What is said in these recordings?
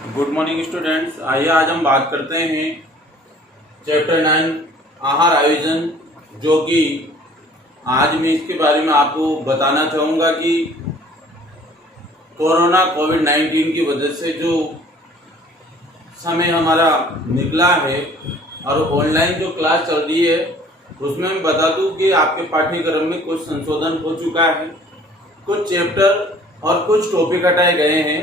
Good morning students. आइए आज हम बात करते हैं चैप्टर 9 आहार आयोजन, जो कि आज मैं इसके बारे में आपको बताना चाहूँगा कि कोरोना कोविड-19 की वजह से जो समय हमारा निकला है और ऑनलाइन जो क्लास चल रही है उसमें मैं बता दूं कि आपके पाठ्यक्रम में कुछ संशोधन हो चुका है। कुछ चैप्टर और कुछ टॉपिक हटाए गए हैं,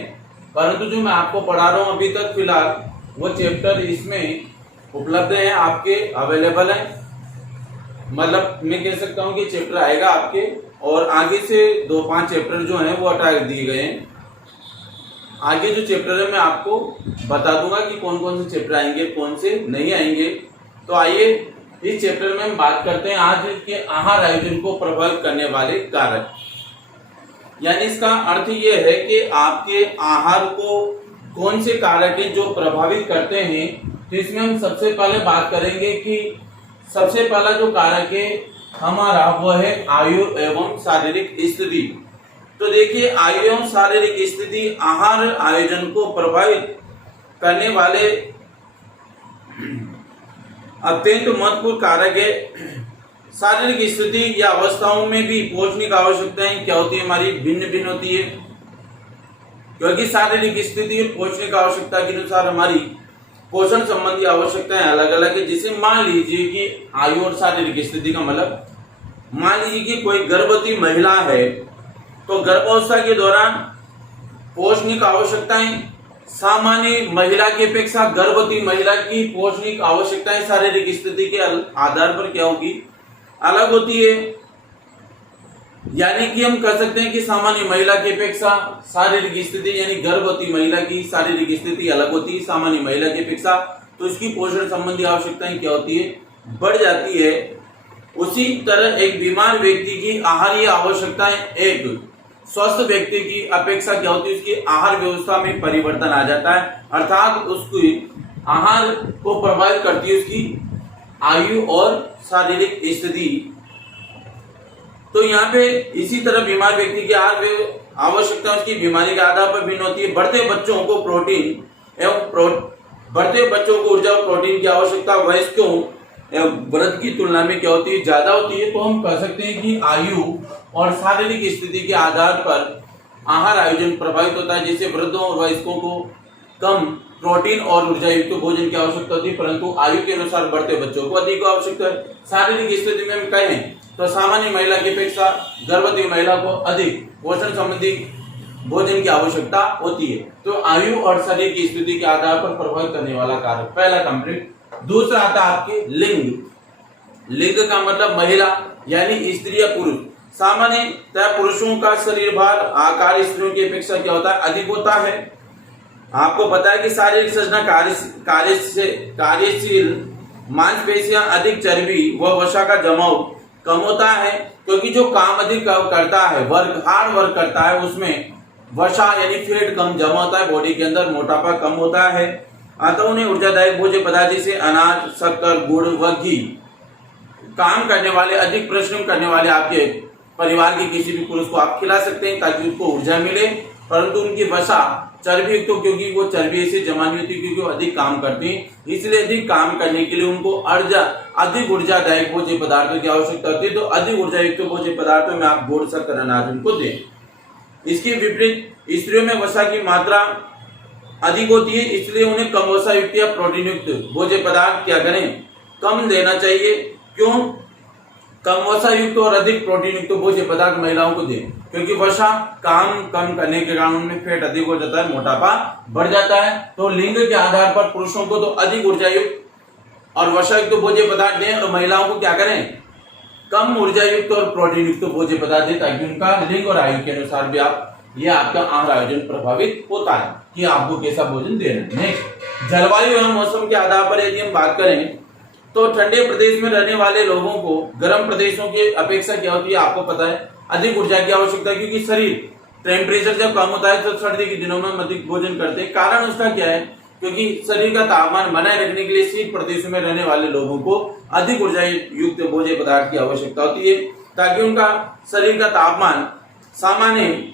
परंतु जो मैं आपको पढ़ा रहा हूँ अभी तक फिलहाल वो चैप्टर इसमें उपलब्ध हैं, आपके अवेलेबल हैं। मतलब मैं कह सकता हूँ कि चैप्टर आएगा आपके, और आगे से 2-5 चैप्टर जो हैं वो हटा दिए गए हैं। आगे जो चैप्टर है मैं आपको बता दूंगा कि कौन कौन से चैप्टर आएंगे, कौन से नहीं आएंगे। तो आइए इस चैप्टर में हम बात करते हैं आज के आहार आयोजन को प्रभावित करने वाले कारक। यानी इसका अर्थ ये है कि आपके आहार को कौन से कारक है जो प्रभावित करते हैं। तो इसमें हम सबसे पहले बात करेंगे कि सबसे पहला जो कारक है हमारा वह है आयु एवं शारीरिक स्थिति। तो देखिए, आयु एवं शारीरिक स्थिति आहार आयोजन को प्रभावित करने वाले अत्यंत महत्वपूर्ण कारक है। शारीरिक स्थिति या अवस्थाओं में भी पोषण की आवश्यकताएं क्या होती है, हमारी भिन्न भिन्न होती है, क्योंकि शारीरिक स्थिति और पोषण की आवश्यकता के अनुसार हमारी पोषण संबंधी आवश्यकताएं अलग अलग है। जिसे मान लीजिए कि आयु और शारीरिक स्थिति का मतलब, मान लीजिए कि कोई गर्भवती महिला है तो गर्भावस्था के दौरान पोषण की आवश्यकताएं सामान्य महिला की अपेक्षा गर्भवती महिला की पोषण आवश्यकताएं शारीरिक स्थिति के आधार पर क्या होगी, अलग होती है। यानी कि हम कह सकते हैं कि सामान्य महिला की अपेक्षा शारीरिक स्थिति यानी गर्भवती महिला की शारीरिक स्थिति अलग होती है सामान्य महिला की अपेक्षा, तो इसकी पोषण संबंधी आवश्यकताएं क्या होती है, बढ़ जाती है। उसी तरह एक बीमार व्यक्ति की आहारीय आवश्यकताएं एक स्वस्थ व्यक्ति की अपेक्षा क्या होती है, उसकी आहार व्यवस्था में परिवर्तन आ जाता है, अर्थात उसकी आहार को प्रभावित करती है उसकी आयु और शारीरिक स्थिति। तो यहाँ पे इसी तरह बीमार व्यक्ति की आहार आवश्यकता उसकी बीमारी के आधार पर भिन्न होती है। बढ़ते बच्चों को प्रोटीन एवं बढ़ते बच्चों को ऊर्जा और प्रोटीन की आवश्यकता वयस्कों एवं वृद्ध की तुलना में क्या होती है, ज्यादा होती है। तो हम कह सकते हैं कि आयु और शारीरिक स्थिति के आधार पर आहार आयोजन प्रभावित होता है। जैसे वृद्धों और वयस्कों को कम प्रोटीन और ऊर्जा युक्त भोजन की आवश्यकता होती है, परंतु आयु के अनुसार बढ़ते बच्चों को अधिक आवश्यकता है। शारीरिक स्थिति में हम कहें तो सामान्य महिला की अपेक्षा गर्भवती महिला को अधिक पोषण संबंधी भोजन की आवश्यकता होती है। तो आयु और शरीर की स्थिति के आधार पर प्रभावित करने वाला कारक पहला कंप्लीट। दूसरा आता है आपके लिंग। लिंग का मतलब महिला यानी स्त्री या पुरुष। सामान्यतः पुरुषों का शरीर भार आकार स्त्रियों की अपेक्षा क्या होता है, अधिक होता है। आपको पता है कि शारीरिक संरचना कार्यशील मांसपेशियां अधिक, चर्बी व वसा का जमाव कम होता है, क्योंकि जो काम अधिक करता है, वर्क हार्ड वर्क करता है, उसमें वसा यानी फैट कम जमा होता है बॉडी के अंदर, मोटापा कम होता है। अतः उन्हें ऊर्जादायक भोज्य पदार्थ जैसे अनाज, शक्कर, गुड़ व घी काम करने वाले, अधिक परिश्रम करने वाले आपके परिवार के किसी भी पुरुष को आप खिला सकते हैं ताकि उसको ऊर्जा मिले। परंतु उनकी वसा चर्बी युक्त, तो क्योंकि वो चर्बी से जमा नहीं होती, क्योंकि वो अधिक काम करती है, इसलिए अधिक काम करने के लिए उनको अधिक ऊर्जादायक भोज्य पदार्थों की आवश्यकता होती है। तो अधिक ऊर्जा युक्त भोज्य पदार्थों में आप गुड़, शक्कर, अनाज उनको दें। इसके विपरीत स्त्रियों में वसा की मात्रा अधिक होती है, इसलिए उन्हें कम वसा युक्त या प्रोटीन युक्त भोज्य पदार्थ क्या करें, कम देना चाहिए। क्यों कम वसा युक्त और अधिक प्रोटीन युक्त भोज्य पदार्थ महिलाओं को दें, क्योंकि वसा काम कम करने के कारण उनमें फैट अधिक हो जाता है, मोटापा बढ़ जाता है। तो लिंग के आधार पर पुरुषों को तो अधिक ऊर्जा युक्त और वसा युक्त भोज्य पदार्थ दें, और महिलाओं को क्या करें, कम ऊर्जा युक्त और प्रोटीन युक्त भोज्य पदार्थ दें, ताकि उनका लिंग और आयु के अनुसार भी यह आपका आहार आयोजन प्रभावित होता है कि आपको कैसा भोजन देना है। नेक्स्ट, जलवायु एवं मौसम के आधार पर यदि हम बात करें तो ठंडे प्रदेश में रहने वाले लोगों को गर्म प्रदेशों की अपेक्षा क्या होती है, आपको पता है, अधिक ऊर्जा की आवश्यकता है, क्योंकि शरीर टेम्परेचर जब कम होता है तो सर्दी के दिनों में अधिक भोजन करते हैं। कारण उसका क्या है, क्योंकि शरीर का तापमान बनाए रखने के लिए शीत प्रदेशों में रहने वाले लोगों को अधिक ऊर्जा युक्त भोज्य पदार्थ की आवश्यकता होती है, ताकि उनका शरीर का तापमान सामान्य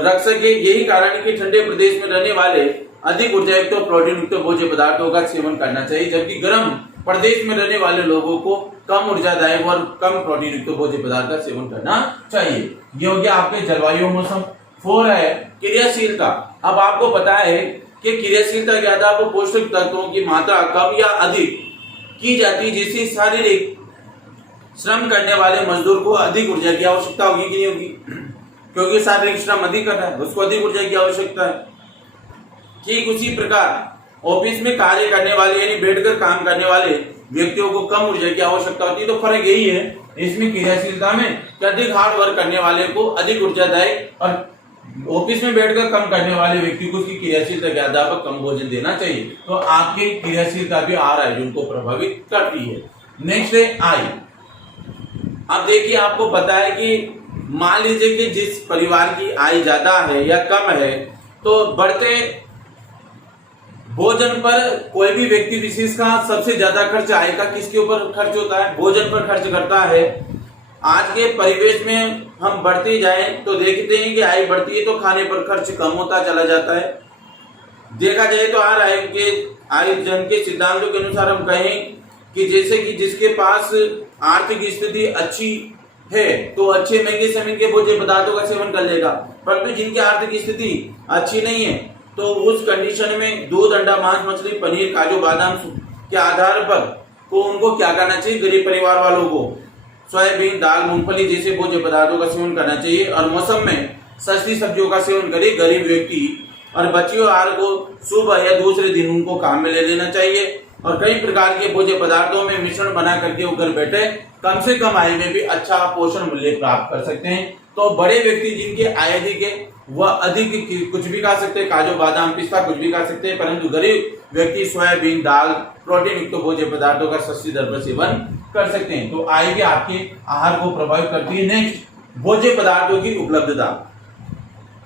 रख सके। यही कारण है कि ठंडे प्रदेश में रहने वाले अधिक ऊर्जा युक्त और प्रोटीन युक्त भोज्य पदार्थों का सेवन करना चाहिए, जबकि गर्म प्रदेश में रहने वाले लोगों को कम ऊर्जादायक और कम प्रोटीन युक्त भोज्य पदार्थ का सेवन करना चाहिए। ये हो गया आपके जलवायु मौसम। 4 है क्रियाशीलता। अब आपको पता है कि क्रियाशीलता क्या था, आपको पोषक तत्वों की मात्रा कम या अधिक की जाती है, जिससे शारीरिक श्रम करने वाले मजदूर को अधिक ऊर्जा की आवश्यकता होगी कि नहीं होगी, क्योंकि शारीरिक श्रम अधिक कर रहा है, उसको अधिक ऊर्जा की आवश्यकता है। ठीक उसी प्रकार ऑफिस में कार्य करने वाले यानी बैठकर काम करने वाले व्यक्तियों को कम ऊर्जा की आवश्यकता होती है। तो फर्क यही है इसमें क्रियाशीलता में कि अधिक हार्ड वर्क करने वाले को अधिक ऊर्जादायक और ऑफिस में बैठकर कम करने वाले व्यक्ति को उसकी क्रियाशीलता के आधार पर कम भोजन देना चाहिए। तो आपकी क्रियाशीलता भी आर आयोजन को प्रभावित करती है। नेक्स्ट है आई। अब देखिए आपको पता है कि मान लीजिए कि जिस परिवार की आय ज्यादा है या कम है, तो बढ़ते भोजन पर कोई भी व्यक्ति विशेष का सबसे ज्यादा खर्च आय का किसके ऊपर खर्च होता है, भोजन पर खर्च करता है। आज के परिवेश में हम बढ़ते जाएं तो देखते हैं कि आय बढ़ती है तो खाने पर खर्च कम होता चला जाता है। देखा जाए तो आयोजन के सिद्धांतों के अनुसार हम कहें कि जैसे कि जिसके पास आर्थिक स्थिति अच्छी है तो अच्छे महंगे से महंगे भोज्य पदार्थों का सेवन कर लेगा, परंतु जिनकी आर्थिक स्थिति अच्छी नहीं है तो उस कंडीशन में दूध, अंडा, मांस, मछली, पनीर, काजू, बादाम के आधार पर को उनको क्या करना चाहिए, गरीब परिवार वालों को सोयाबीन, दाल, मूंगफली जैसे भोज्य पदार्थों का सेवन करना चाहिए। और मौसम में सस्ती सब्जियों का सेवन करे गरीब व्यक्ति, और बच्चियों आहार को सुबह या दूसरे दिन उनको काम में ले लेना चाहिए। और कई प्रकार के भोज्य पदार्थों में मिश्रण बना करके वो घर बैठे कम से कम आय में भी अच्छा पोषण मूल्य प्राप्त कर सकते हैं। तो बड़े व्यक्ति जिनकी आय अधिक है वह अधिक कुछ भी खा सकते हैं, काजू, बादाम, पिस्ता कुछ भी खा सकते हैं, परंतु गरीब व्यक्ति सोयाबीन, दाल, प्रोटीन युक्त भोज्य पदार्थों का सस्ती दर पर सेवन कर सकते हैं। तो आय भी आपके आहार को प्रभावित करती है। नेक्स्ट, भोज्य पदार्थों की उपलब्धता।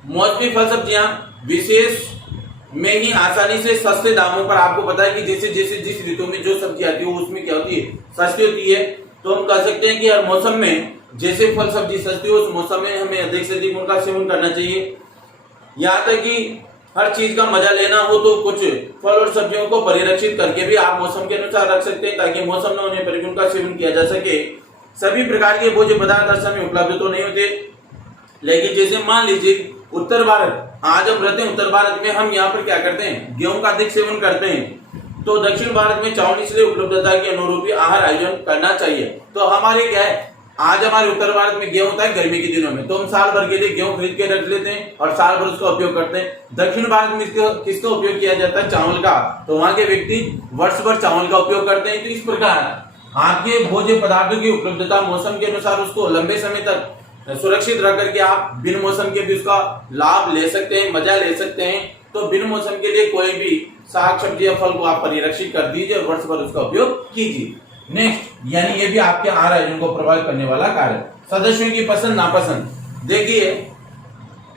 मौसमी फल सब्जियां विशेष में ही आसानी से सस्ते दामों पर, आपको पता है कि जैसे जैसे जिस ऋतु में जो सब्जी आती है उसमें क्या होती है, सस्ती होती है। तो हम कह सकते हैं कि हर मौसम में जैसे फल सब्जी सस्ती हो उस मौसम में हमें अधिक से अधिक उनका सेवन करना चाहिए। यहाँ तक कि हर चीज का मजा लेना हो तो कुछ फल और सब्जियों को परिरक्षित करके भी आप मौसम के अनुसार रख सकते हैं, ताकि मौसम न होने पर भी उनका सेवन किया जा सके। सभी प्रकार के भोज्य पदार्थ हर समय उपलब्ध तो नहीं होते, लेकिन जैसे मान लीजिए उत्तर भारत, आज हम रहते हैं उत्तर भारत में, हम यहाँ पर क्या करते हैं, गेहूं का अधिक सेवन करते हैं। तो दक्षिण भारत में चावल इसलिए उपलब्धता के अनुरूप आहार आयोजन करना चाहिए। तो हमारे क्या है, आज हमारे उत्तर भारत में गेहूं होता है गर्मी के दिनों में, तो हम साल भर के लिए गेहूं खरीद के रख लेते हैं और साल भर उसका उपयोग करते हैं। दक्षिण भारत में किसका उपयोग किया जाता है, चावल का, तो वहां के व्यक्ति वर्ष भर चावल का उपयोग करते हैं। तो इस प्रकार आपके भोज्य पदार्थों की उपलब्धता मौसम के अनुसार उसको लंबे समय तक सुरक्षित रख करके आप बिन मौसम के भी उसका लाभ ले सकते हैं, मजा ले सकते हैं। तो बिन मौसम के लिए कोई भी साग, सब्जी या फल को आप परिरक्षित कर दीजिए और वर्ष भर उसका उपयोग कीजिए। नेक्स्ट, यानी ये भी आपके आहार आयोजन को प्रभावित करने वाला कार्य। सदस्यों की पसंद नापसंद। देखिए,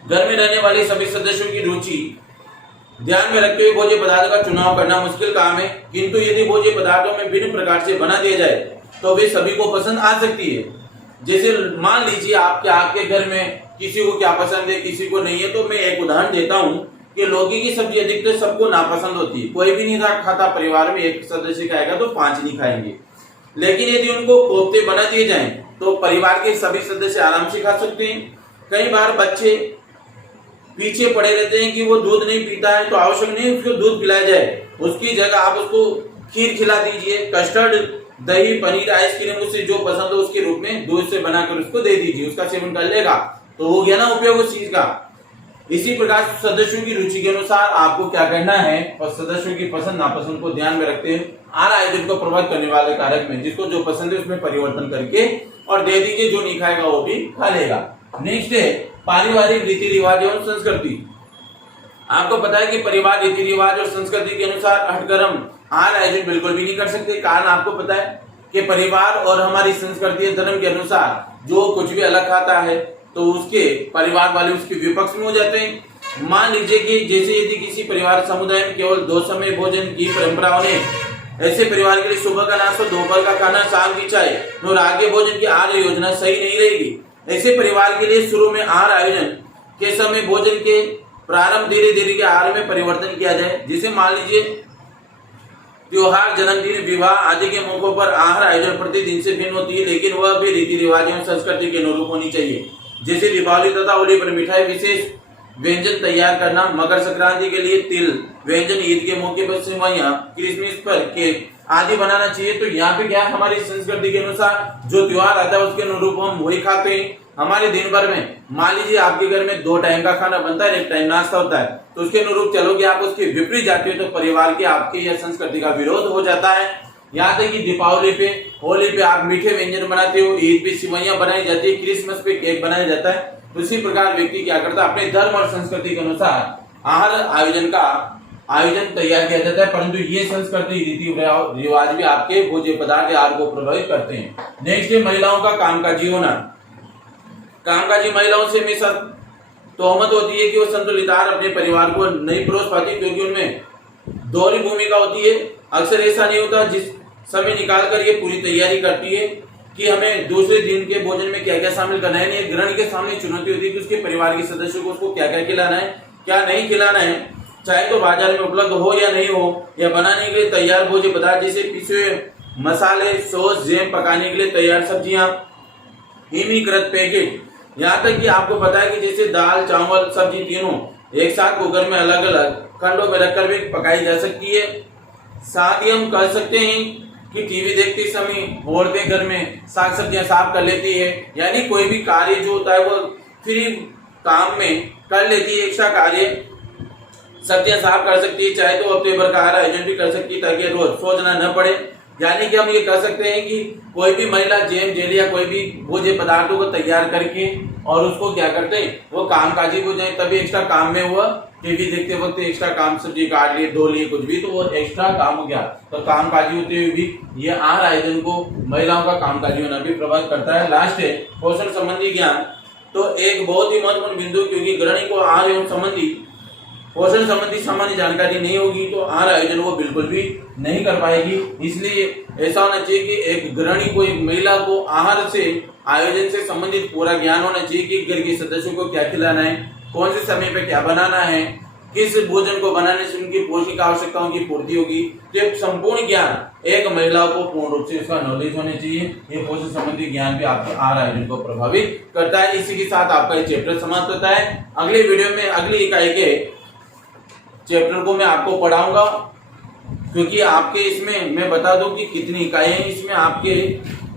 घर में रहने वाले सभी सदस्यों की रुचि ध्यान में रखते हुए भोज्य पदार्थ का चुनाव करना मुश्किल काम है, किंतु यदि भोज्य पदार्थों में भिन्न प्रकार से बना दिया जाए तो वे सभी को पसंद आ सकती है। जैसे मान लीजिए आपके घर में किसी को क्या पसंद है, किसी को नहीं है। तो मैं एक उदाहरण देता हूँ कि लौकी की सब्जी अधिकतर सबको नापसंद होती है, कोई भी नहीं खाता परिवार में, एक सदस्य खाएगा तो 5 नहीं खाएंगे। लेकिन यदि उनको कोफ्ते बना दिए जाएं तो परिवार के सभी सदस्य आराम से खा सकते हैं। कई बार बच्चे पीछे पड़े रहते हैं कि वो दूध नहीं पीता है, तो आवश्यक नहीं उसको दूध पिलाया जाए, उसकी जगह आप उसको खीर खिला दीजिए, कस्टर्ड, दही, पनीर, आइसक्रीम, उससे जो पसंद हो उसके रूप में दूध से बनाकर उसको दे दीजिए, उसका सेवन कर लेगा, तो हो गया ना उपयोग उस चीज का। इसी प्रकार सदस्यों की रुचि के अनुसार आपको क्या करना है, और सदस्यों की पसंद नापसंद को ध्यान में रखते हैं आहार आयोजन को प्रभावित करने वाले कारक में जिसको जो पसंद है उसमें परिवर्तन करके और दे दीजिए, जो नहीं खाएगा वो भी खा लेगा। नेक्स्ट है पारिवारिक रीति रिवाज एवं संस्कृति। आपको पता है कि परिवार रीति रिवाज और संस्कृति के अनुसार हठकर्म आहार आयोजन बिल्कुल भी नहीं कर सकते। कारण आपको पता है कि परिवार और हमारी संस्कृति धर्म के अनुसार जो कुछ भी अलग खाता है तो उसके परिवार वाले उसके विपक्ष में हो जाते हैं। मान लीजिए कि जैसे यदि किसी परिवार समुदाय में केवल 2 समय भोजन की परंपरा होने, ऐसे परिवार के लिए सुबह का नाश्ता, दोपहर का खाना, शाम की चाय और आगे भोजन की आहार योजना सही नहीं रहेगी। ऐसे परिवार के लिए शुरू में आहार आयोजन के समय भोजन के प्रारंभ धीरे धीरे के आहार में परिवर्तन किया जाए। जिसे मान लीजिए त्योहार, जन्मदिन, विवाह आदि के मौकों पर आहार आयोजन प्रतिदिन से भिन्न होती है, लेकिन वह भी रीति रिवाज एवं संस्कृति के अनुरूप होनी चाहिए। जैसे दीपावली तथा होली पर मिठाई विशेष व्यंजन तैयार करना, मकर संक्रांति के लिए तिल व्यंजन, ईद के मौके पर सेवइयां, क्रिसमस पर केक आदि बनाना चाहिए। तो यहाँ पे क्या हमारी संस्कृति के अनुसार जो त्योहार आता है उसके अनुरूप हम वही खाते हैं। हमारे दिन भर में मान लीजिए आपके घर में 2 टाइम का खाना बनता है, 1 टाइम नाश्ता होता है, तो उसके अनुरूप चलोगे आप उसके विपरीत जाते हो तो परिवार के आपके या संस्कृति का विरोध हो जाता है। यहाँ तक कि दीपावली पे, होली पे आप मीठे व्यंजन बनाते हो, ईद पे सेवइयां बनाई जाती है, क्रिसमस पे केक बनाया जाता है। तो इसी प्रकार व्यक्ति क्या करता है, अपने धर्म और संस्कृति के अनुसार आहार आयोजन तैयार किया जाता है। परंतु ये संस्कृति रीति रिवाज भी आपके भोज्य पदार्थ आहार को प्रभावित करते हैं। नेक्स्ट है महिलाओं का कामकाजी होना। कामकाजी महिलाओं से हमेशा तोहमत होती है कि वो संतुलित आहार अपने परिवार को नहीं परोस पाती, क्योंकि उनमें दोहरी भूमिका होती है। अक्सर ऐसा नहीं होता जिस समय निकाल कर ये पूरी तैयारी करती है कि हमें दूसरे दिन के भोजन में क्या क्या शामिल करना है। नहीं, गृहिणी के सामने चुनौती होती है कि उसके परिवार के सदस्यों को उसको क्या क्या खिलाना है, क्या नहीं खिलाना है, चाहे तो बाजार में उपलब्ध हो या नहीं हो, या बनाने के लिए तैयार भोज्य पदार्थ जैसे पिसे मसाले, सॉस, जैम, पकाने के लिए तैयार सब्जियां, हिमीकृत पैकेट। यहाँ तक कि आपको पता है कि जैसे दाल, चावल, सब्जी तीनों एक साथ कुकर में अलग अलग खंडों में रखकर भी पकाई जा सकती है। साथ ही हम कह सकते हैं कि टीवी देखते समय औरतें घर में साग सब्जियां साफ कर लेती है, यानी कोई भी कार्य जो होता है वो फ्री काम में कर लेती है। एक्स्ट्रा कार्य सब्जियां साफ कर सकती है, चाहे तो हफ्ते भर का आहार आयोजन भी कर सकती है ताकि रोज सोचना न पड़े। यानी कि हम ये कह सकते हैं कि कोई भी महिला जैम, जेली या कोई भी भोज्य पदार्थों को तैयार करके और उसको क्या करते हैं, वो कामकाजी हो जाए, तभी एक्स्ट्रा काम में हुआ। टीवी देखते वक्त एक्स्ट्रा काम, सब्जी काट लिए, धो लिए, कुछ भी, तो वो एक्स्ट्रा काम हो गया। तो कामकाजी होते हुए भी ये आहार आयोजन को महिलाओं का कामकाजी होना भी प्रभावित करता है। लास्ट है पोषण संबंधी ज्ञान। तो एक बहुत ही महत्वपूर्ण बिंदु, क्योंकि गृहिणी को आहार एवं संबंधी पोषण संबंधी सामान्य जानकारी नहीं होगी तो आहार आयोजन वो बिल्कुल भी नहीं कर पाएगी। इसलिए ऐसा होना चाहिए कि एक गृहिणी को, एक महिला को आहार से आयोजन से संबंधित पूरा ज्ञान होना चाहिए कि घर के सदस्यों को क्या खिलाना है, कौन से समय पे क्या बनाना है, किस भोजन को बनाने से उनकी पौष्टिक आवश्यकताओं की पूर्ति होगी। तो संपूर्ण ज्ञान एक महिला को पूर्ण रूप से इसका नॉलेज होने चाहिए। ये पोषण संबंधी ज्ञान भी आपके आहार आयोजन को प्रभावित करता है। इसी के साथ आपका ये चैप्टर समाप्त होता है। अगले वीडियो में अगली इकाई के चैप्टर को मैं आपको पढ़ाऊंगा, क्योंकि आपके इसमें मैं बता दूं कि कितनी इकाइयां हैं। इसमें आपके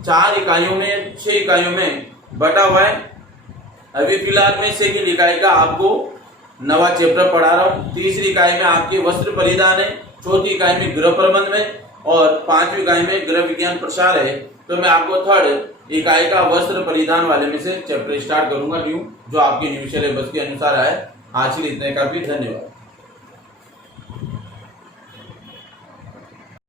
4 इकाइयों में 6 इकाइयों में बटा हुआ है। अभी फिलहाल मैं सेकंड इकाई का आपको नवा चैप्टर पढ़ा रहा हूँ। तीसरी इकाई में आपके वस्त्र परिधान है, चौथी इकाई में गृह प्रबंध में, और 5वीं इकाई में गृह विज्ञान प्रसार है। तो मैं आपको थर्ड इकाई का वस्त्र परिधान वाले में से चैप्टर स्टार्ट करूंगा, जो आपके न्यू सिलेबस के अनुसार है। आज के लिए इतने काफी, धन्यवाद।